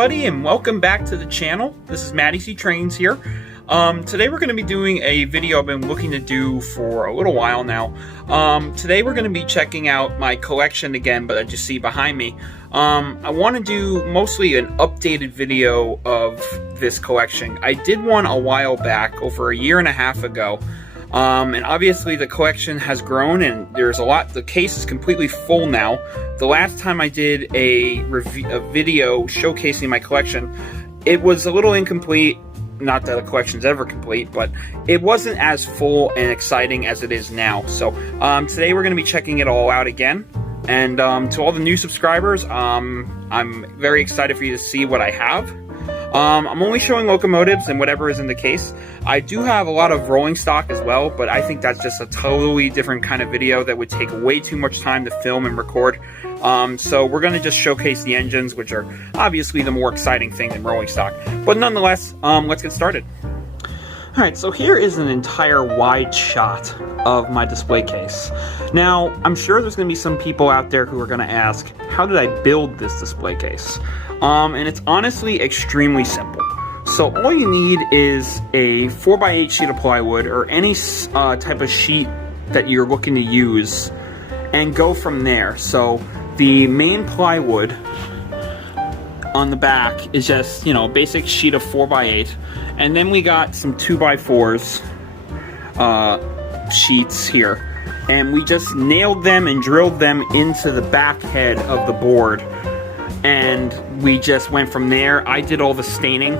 everybody, and welcome back to the channel. This is Matty C Trains here. Today we're going to be doing a video I've been looking to do for a little while now. Today we're going to be checking out my collection again, but as you see behind me, I want to do mostly an updated video of this collection. I did one a while back, over a year and a half ago. And obviously the collection has grown and there's a lot. The case is completely full now. The last time I did a video showcasing my collection, it was a little incomplete. Not that the collection's ever complete, but it wasn't as full and exciting as it is now. So today we're going to be checking it all out again. And to all the new subscribers, I'm very excited for you to see what I have. I'm only showing locomotives and whatever is in the case. I do have a lot of rolling stock as well, but I think that's just a totally different kind of video that would take way too much time to film and record. So we're going to just showcase the engines, which are obviously the more exciting thing than rolling stock. But nonetheless, let's get started. Alright, so here is an entire wide shot of my display case. Now, I'm sure there's going to be some people out there who are going to ask, how did I build this display case? And it's honestly extremely simple. So all you need is a 4x8 sheet of plywood or any type of sheet that you're looking to use and go from there. So the main plywood on the back is just, you know, a basic sheet of 4x8, and then we got some 2x4s sheets here, and we just nailed them and drilled them into the back head of the board, and we just went from there. I did all the staining,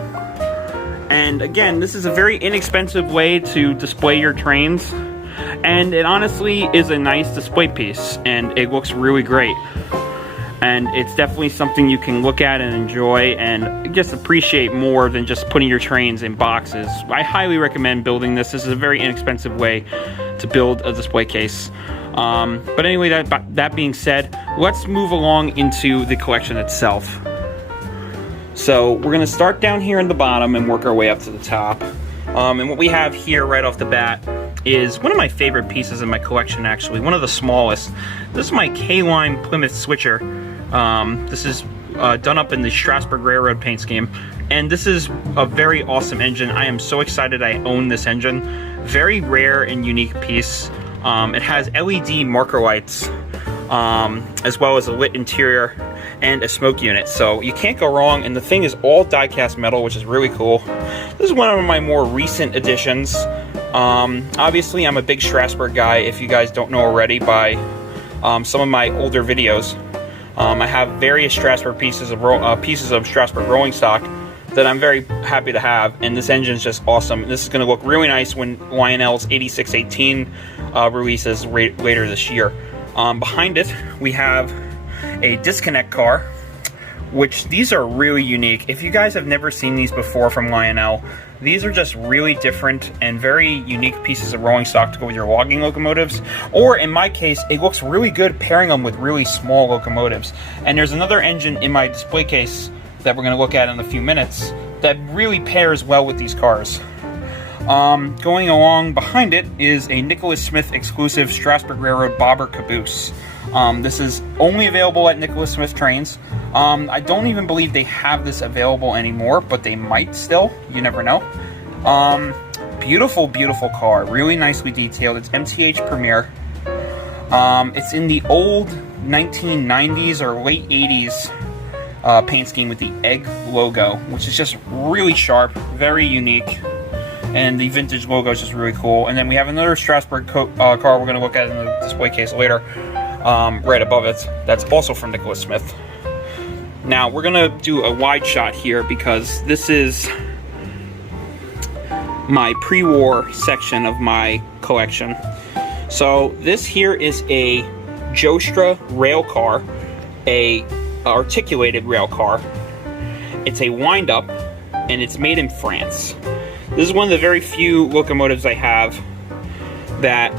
and again, this is a very inexpensive way to display your trains, and it honestly is a nice display piece, and it looks really great. And it's definitely something you can look at and enjoy and just appreciate more than just putting your trains in boxes. I highly recommend building this. This is a very inexpensive way to build a display case. But anyway, that being said, let's move along into the collection itself. So we're going to start down here in the bottom and work our way up to the top. And what we have here right off the bat is one of my favorite pieces in my collection, actually, one of the smallest. This is my K-Line Plymouth switcher. This is done up in the Strasbourg Railroad paint scheme, and this is a very awesome engine. I am so excited I own this engine. Very rare and unique piece. It has LED marker lights, as well as a lit interior and a smoke unit, so you can't go wrong. And the thing is all die-cast metal, which is really cool. This is one of my more recent additions. Obviously I'm a big Strasbourg guy, if you guys don't know already by some of my older videos. I have various Strasbourg pieces of Strasbourg rolling stock that I'm very happy to have, and this engine is just awesome. This is going to look really nice when Lionel's 8618 releases later this year. Behind it, we have a disconnect car, which these are really unique. If you guys have never seen these before from Lionel, these are just really different and very unique pieces of rolling stock to go with your logging locomotives. Or in my case, it looks really good pairing them with really small locomotives. And there's another engine in my display case that we're going to look at in a few minutes that really pairs well with these cars. Going along behind it is a Nicholas Smith exclusive Strasbourg Railroad bobber caboose. This is only available at Nicholas Smith Trains. I don't even believe they have this available anymore, but they might still. You never know. Beautiful, beautiful car. Really nicely detailed. It's MTH Premier. It's in the old 1990s or late 80s paint scheme with the egg logo, which is just really sharp, very unique. And the vintage logo is just really cool. And then we have another Strasbourg car we're going to look at in the display case later. Right above it, that's also from Nicholas Smith. Now we're gonna do a wide shot here because this is my pre-war section of my collection. So this here is a Jostra rail car, a articulated rail car. It's a wind-up and it's made in France. This is one of the very few locomotives I have that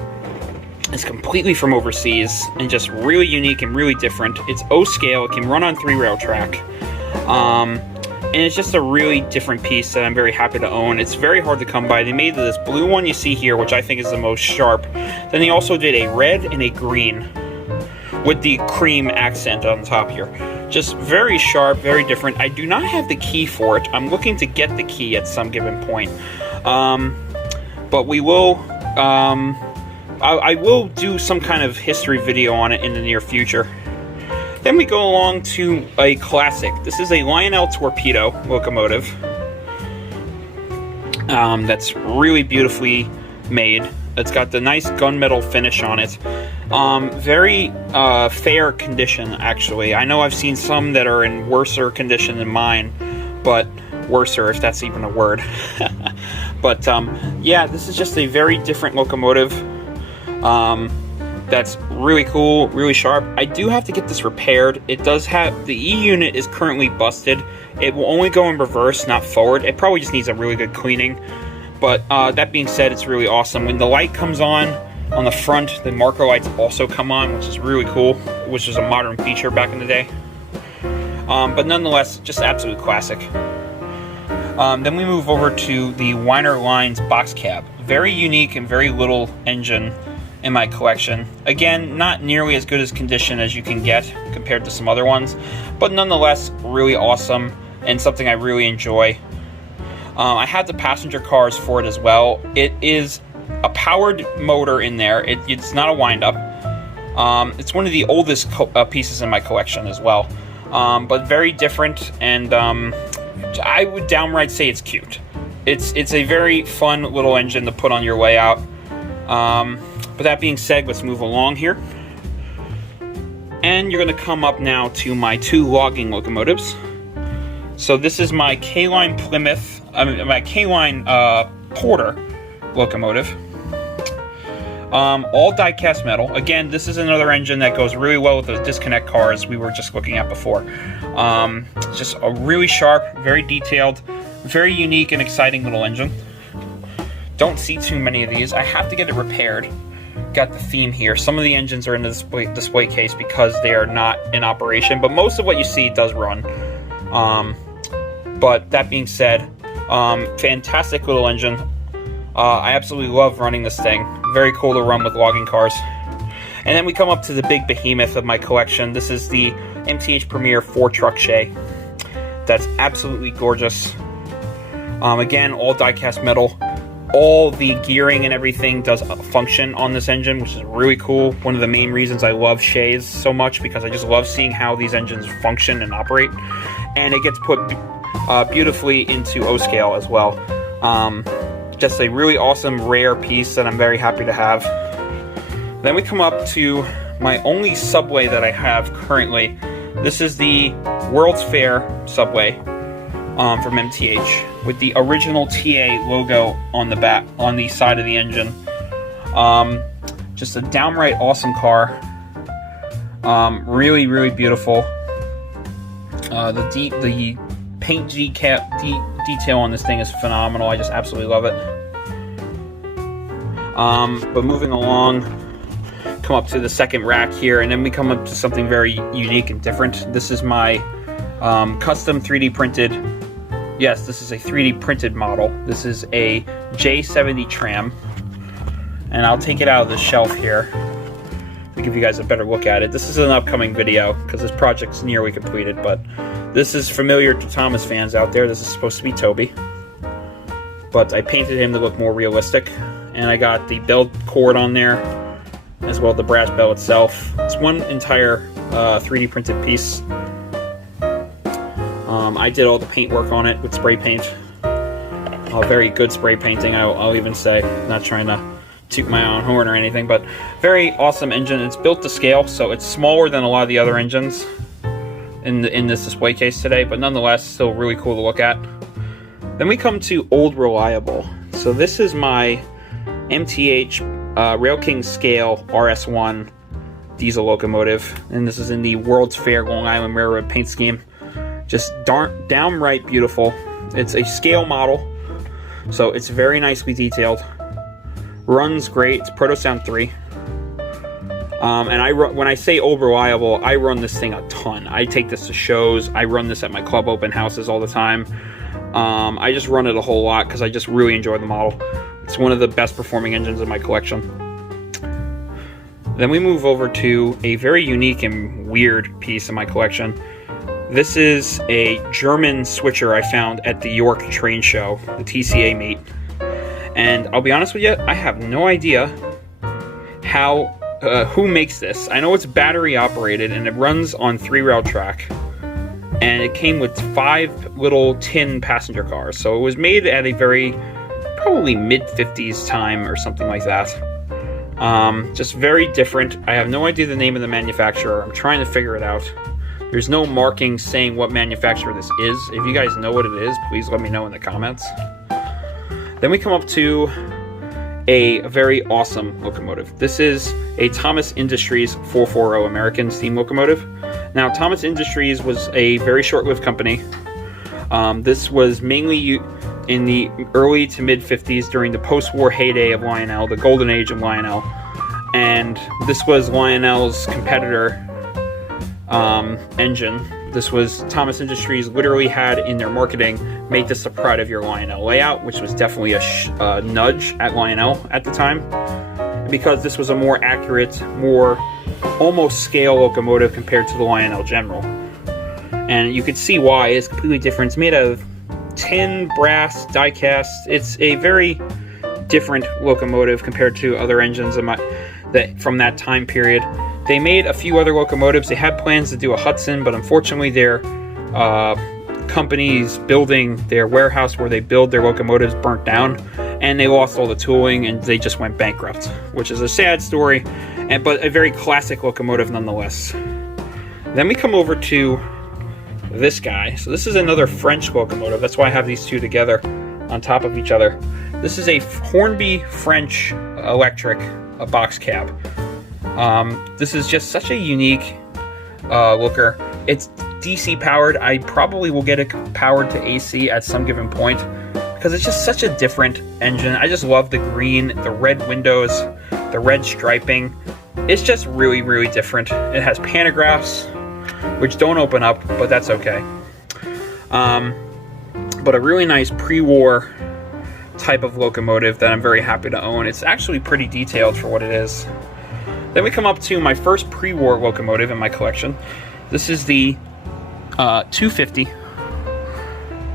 is completely from overseas and just really unique and really different. It's O scale, it can run on 3-rail track, and it's just a really different piece that I'm very happy to own. It's very hard to come by. They made this blue one you see here, which I think is the most sharp. Then they also did a red and a green with the cream accent on the top here. Just very sharp, very different. I do not have the key for it. I'm looking to get the key at some given point. But we will, I will do some kind of history video on it in the near future. Then we go along to a classic. This is a Lionel torpedo locomotive. That's really beautifully made. It's got the nice gunmetal finish on it. Very fair condition, actually. I know I've seen some that are in worser condition than mine, but worser, if that's even a word. But yeah, this is just a very different locomotive. That's really cool, really sharp. I do have to get this repaired. It does have, the E unit is currently busted. It will only go in reverse, not forward. It probably just needs a really good cleaning. But that being said, it's really awesome. When the light comes on the front, the marker lights also come on, which is really cool, which is a modern feature back in the day. But nonetheless, just absolute classic. Then we move over to the Weiner Lines box cab. Very unique and very little engine in my collection. Again, not nearly as good as condition as you can get compared to some other ones, but nonetheless, really awesome and something I really enjoy. I had the passenger cars for it as well. It is a powered motor in there. It's not a wind-up. It's one of the oldest pieces in my collection as well, but very different, and I would downright say it's cute. It's a very fun little engine to put on your way out. But that being said, let's move along here. And you're going to come up now to my two logging locomotives. So this is my K-Line Plymouth, my K-Line Porter locomotive. All die-cast metal. Again, this is another engine that goes really well with those disconnect cars we were just looking at before. Just a really sharp, very detailed, very unique and exciting little engine. Don't see too many of these. I have to get it repaired. Got the theme here. Some of the engines are in the display case because they are not in operation, but most of what you see does run. But that being said, fantastic little engine. I absolutely love running this thing. Very cool to run with logging cars. And then we come up to the big behemoth of my collection. This is the MTH Premier 4-truck Shay. That's absolutely gorgeous. Again, all die-cast metal. All the gearing and everything does function on this engine, which is really cool. One of the main reasons I love Shays so much, because I just love seeing how these engines function and operate. And it gets put beautifully into O-scale as well. Just a really awesome, rare piece that I'm very happy to have. Then we come up to my only subway that I have currently. This is the World's Fair subway from MTH with the original TA logo on the back, on the side of the engine. Just a downright awesome car. Really, really beautiful. The paint detail on this thing is phenomenal. I just absolutely love it. But moving along, come up to the second rack here, and then we come up to something very unique and different. This is my custom 3D printed. Yes, this is a 3D printed model. This is a J70 tram, and I'll take it out of the shelf here to give you guys a better look at it. This is an upcoming video because this project's nearly completed, but this is familiar to Thomas fans out there. This is supposed to be Toby, but I painted him to look more realistic, and I got the bell cord on there, as well as the brass bell itself. It's one entire 3D printed piece. I did all the paint work on it with spray paint. Very good spray painting, I'll even say. Not trying to toot my own horn or anything, but very awesome engine. It's built to scale, so it's smaller than a lot of the other engines in this display case today, but nonetheless, still really cool to look at. Then we come to Old Reliable. So this is my MTH Rail King Scale RS1 diesel locomotive, and this is in the World's Fair Long Island Railroad paint scheme. Just downright beautiful. It's a scale model, so it's very nicely detailed. Runs great. It's Proto Sound 3. And when I say Old Reliable, I run this thing a ton. I take this to shows. I run this at my club open houses all the time. I just run it a whole lot because I just really enjoy the model. It's one of the best performing engines in my collection. Then we move over to a very unique and weird piece in my collection. This is a German switcher I found at the York train show, the TCA meet. And I'll be honest with you, I have no idea who makes this. I know it's battery operated and it runs on 3-rail track. And it came with 5 little tin passenger cars. So it was made at a very, probably mid-50s time or something like that. Just very different. I have no idea the name of the manufacturer. I'm trying to figure it out. There's no marking saying what manufacturer this is. If you guys know what it is, please let me know in the comments. Then we come up to a very awesome locomotive. This is a Thomas Industries 440 American steam locomotive. Now, Thomas Industries was a very short-lived company. This was mainly in the early to mid-50s during the post-war heyday of Lionel, the golden age of Lionel. And this was Lionel's competitor engine. This was Thomas Industries literally had in their marketing, make this the pride of your Lionel layout, which was definitely a nudge at Lionel at the time, because this was a more accurate, more almost scale locomotive compared to the Lionel General. And you could see why. It's completely different. It's made out of tin, brass, die cast. It's a very different locomotive compared to other engines from that time period. They made a few other locomotives. They had plans to do a Hudson, but unfortunately their companies building their warehouse where they build their locomotives burnt down, and they lost all the tooling and they just went bankrupt, which is a sad story, but a very classic locomotive nonetheless. Then we come over to this guy. So this is another French locomotive. That's why I have these two together on top of each other. This is a Hornby French electric box cab. This is just such a unique looker. It's DC powered. I probably will get it powered to AC at some given point because it's just such a different engine. I just love the green, the red windows, the red striping. It's just really, really different. It has pantographs, which don't open up, but that's okay. But a really nice pre-war type of locomotive that I'm very happy to own. It's actually pretty detailed for what it is. Then we come up to my first pre-war locomotive in my collection. This is the 250.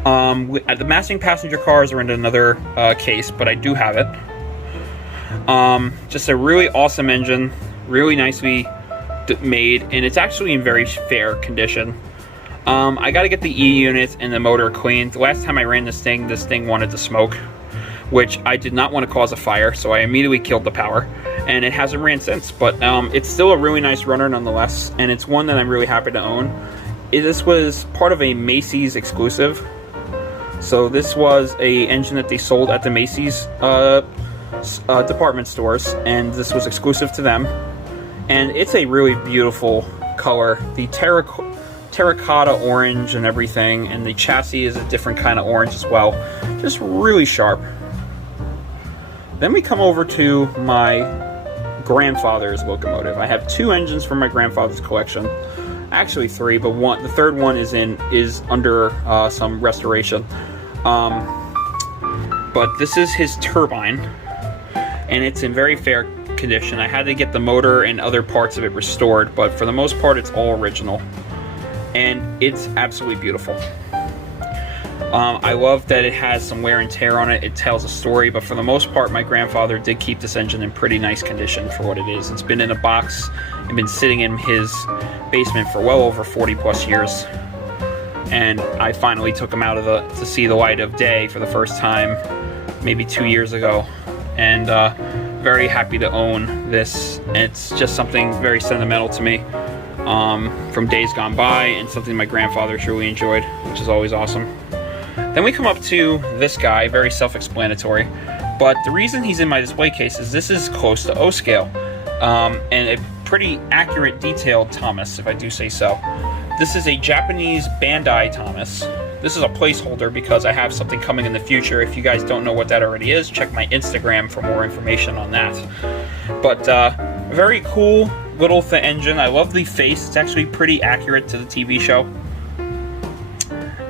The matching passenger cars are in another case, but I do have it. Just a really awesome engine, really nicely made, and it's actually in very fair condition. I got to get the E unit and the motor cleaned. The last time I ran this thing wanted to smoke, which I did not want to cause a fire, so I immediately killed the power, and it hasn't ran since. But it's still a really nice runner nonetheless, and it's one that I'm really happy to own. This was part of a Macy's exclusive. So this was a engine that they sold at the Macy's department stores, and this was exclusive to them. And it's a really beautiful color. The terracotta orange and everything, and the chassis is a different kind of orange as well. Just really sharp. Then we come over to my grandfather's locomotive. I have 2 engines from my grandfather's collection. Actually 3, but the third one is under some restoration. But this is his turbine, and it's in very fair condition. I had to get the motor and other parts of it restored, but for the most part it's all original, and it's absolutely beautiful. I love that it has some wear and tear on it. It tells a story, but for the most part my grandfather did keep this engine in pretty nice condition for what it is. It's been in a box and been sitting in his basement for well over 40 plus years, and I finally took him out to see the light of day for the first time maybe 2 years ago, and very happy to own this. It's just something very sentimental to me from days gone by, and something my grandfather truly enjoyed, which is always awesome. Then we come up to this guy, very self-explanatory, but the reason he's in my display case is this is close to O scale, and a pretty accurate detailed Thomas, if I do say so. This is a Japanese Bandai Thomas. This is a placeholder because I have something coming in the future. If you guys don't know what that already is, check my Instagram for more information on that. But very cool little engine. I love the face. It's actually pretty accurate to the TV show.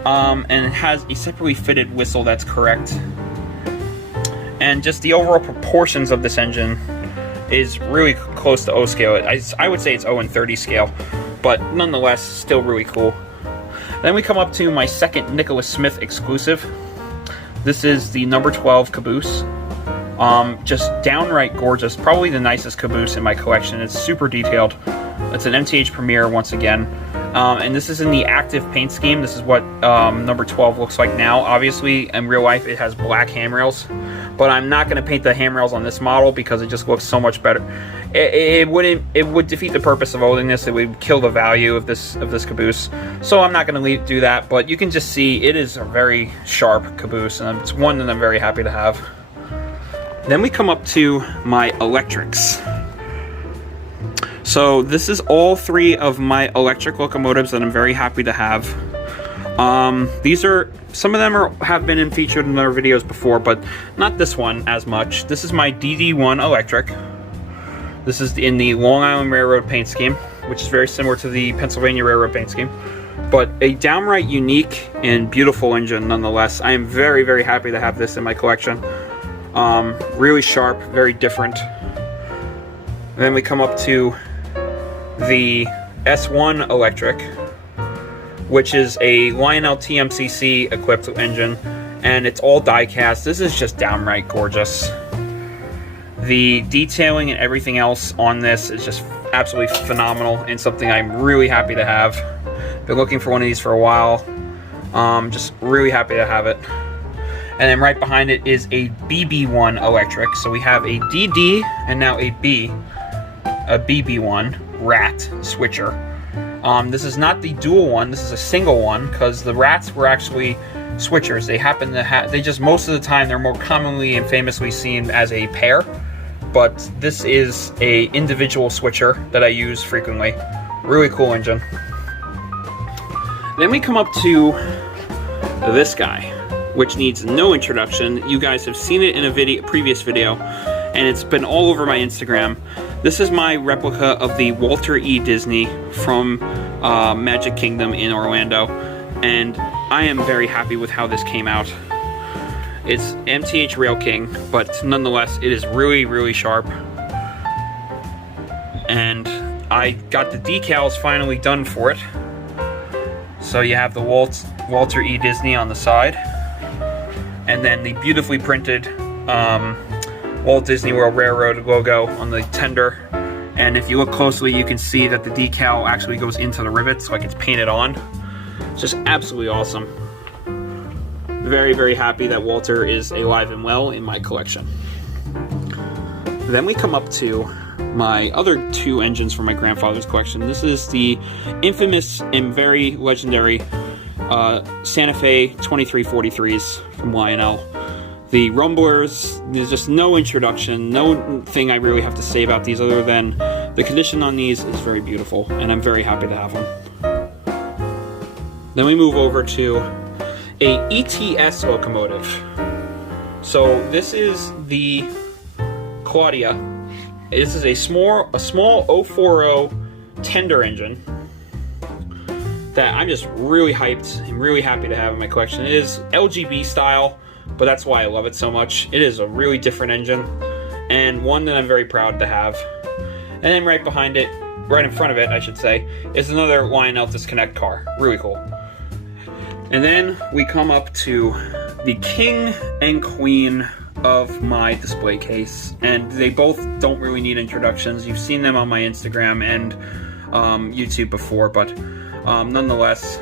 And it has a separately fitted whistle that's correct. And just the overall proportions of this engine is really close to O scale. I would say it's O and 30 scale, but nonetheless, still really cool. Then we come up to my second Nicholas Smith exclusive. This is the number 12 caboose. Just downright gorgeous. Probably the nicest caboose in my collection. It's super detailed. It's an MTH Premier once again. And this is in the active paint scheme. This is what number 12 looks like now. Obviously, in real life, it has black handrails. But I'm not going to paint the handrails on this model because it just looks so much better. It would defeat the purpose of owning this. It would kill the value of this caboose. So I'm not going to do that. But you can just see it is a very sharp caboose, and it's one that I'm very happy to have. Then we come up to my electrics. So this is all three of my electric locomotives that I'm very happy to have. These are, some of them have been featured in other videos before, but not this one as much. This is my DD1 electric. This is in the Long Island Railroad paint scheme, which is very similar to the Pennsylvania Railroad paint scheme. But a downright unique and beautiful engine nonetheless. I am very, very happy to have this in my collection. Really sharp, very different. And then we come up to the S1 electric, which is a Lionel TMCC equipped engine, and it's all die cast. This is just downright gorgeous. The detailing and everything else on this is just absolutely phenomenal, and something I'm really happy to have. Been looking for one of these for a while. Just really happy to have it. And then right behind it is a BB1 electric. So we have a DD and now a BB1 rat switcher. This is not the dual one, this is a single one, because the rats were actually switchers. They happen to have, most of the time, they're more commonly and famously seen as a pair, but this is a individual switcher that I use frequently. Really cool engine. Then we come up to this guy, which needs no introduction. You guys have seen it in a previous video, and it's been all over my Instagram. This is my replica of the Walter E. Disney from Magic Kingdom in Orlando, and I am very happy with how this came out. It's MTH Rail King, but nonetheless, it is really, really sharp. And I got the decals finally done for it. So you have the Walter E. Disney on the side, and then the beautifully printed Walt Disney World Railroad logo on the tender. And if you look closely, you can see that the decal actually goes into the rivets, like it's painted on. It's just absolutely awesome. Very, very happy that Walter is alive and well in my collection. Then we come up to my other two engines from my grandfather's collection. This is the infamous and very legendary Santa Fe 2343s from Lionel. The Rumblers, there's just no introduction, no thing I really have to say about these other than the condition on these is very beautiful, and I'm very happy to have them. Then we move over to a ETS locomotive. So this is the Claudia. This is a small 040 tender engine that I'm just really hyped and really happy to have in my collection. It is LGB style, but that's why I love it so much. It is a really different engine, and one that I'm very proud to have. And then right behind it, right in front of it, I should say, is another Lionel Disconnect car. Really cool. And then we come up to the king and queen of my display case, and they both don't really need introductions. You've seen them on my Instagram and YouTube before, but nonetheless,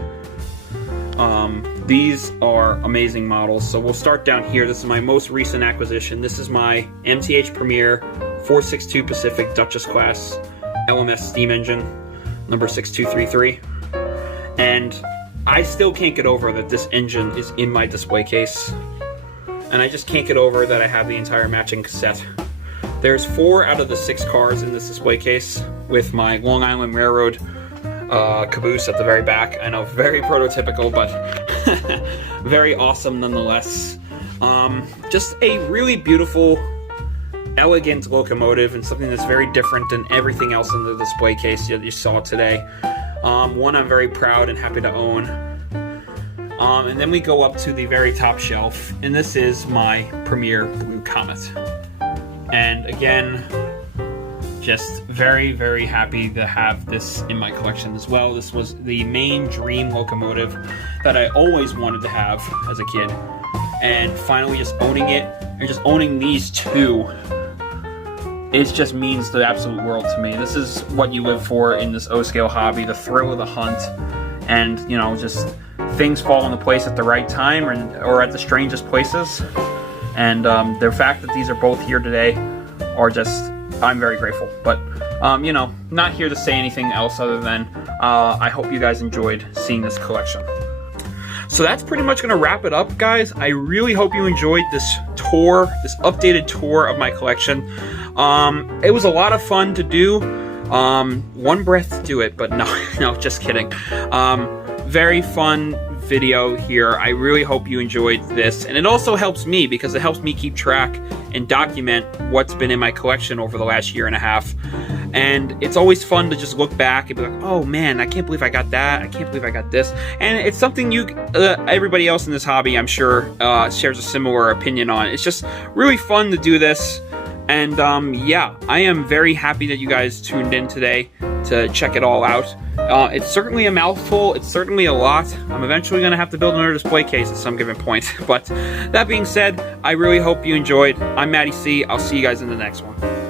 these are amazing models. So we'll start down here. This is my most recent acquisition. This is my MTH Premier 462 Pacific Duchess class LMS steam engine, number 6233. And I still can't get over that this engine is in my display case. And I just can't get over that I have the entire matching set. There's 4 out of the 6 cars in this display case with my Long Island Railroad caboose at the very back. I know, very prototypical, but very awesome nonetheless. Just a really beautiful, elegant locomotive, and something that's very different than everything else in the display case that you saw today. One I'm very proud and happy to own. And then we go up to the very top shelf, and this is my Premier Blue Comet. And again, just very, very happy to have this in my collection as well. This was the main dream locomotive that I always wanted to have as a kid. And finally just owning it, and just owning these two, it just means the absolute world to me. This is what you live for in this O-scale hobby, the thrill of the hunt, and, you know, just things fall into place at the right time, or at the strangest places. And the fact that these are both here today are just, I'm very grateful. But, you know, not here to say anything else other than I hope you guys enjoyed seeing this collection. So that's pretty much going to wrap it up, guys. I really hope you enjoyed this tour, this updated tour of my collection. It was a lot of fun to do. One breath to do it, but no, just kidding. Very fun video here. I really hope you enjoyed this, and it also helps me because it helps me keep track and document what's been in my collection over the last year and a half. And it's always fun to just look back and be like, oh man, I can't believe I got that, I can't believe I got this. And it's something you everybody else in this hobby, I'm sure, shares a similar opinion on. It's just really fun to do this. And yeah, I am very happy that you guys tuned in today to check it all out. It's certainly a mouthful, it's certainly a lot. I'm eventually going to have to build another display case at some given point. But that being said, I really hope you enjoyed. I'm Matty C. I'll see you guys in the next one.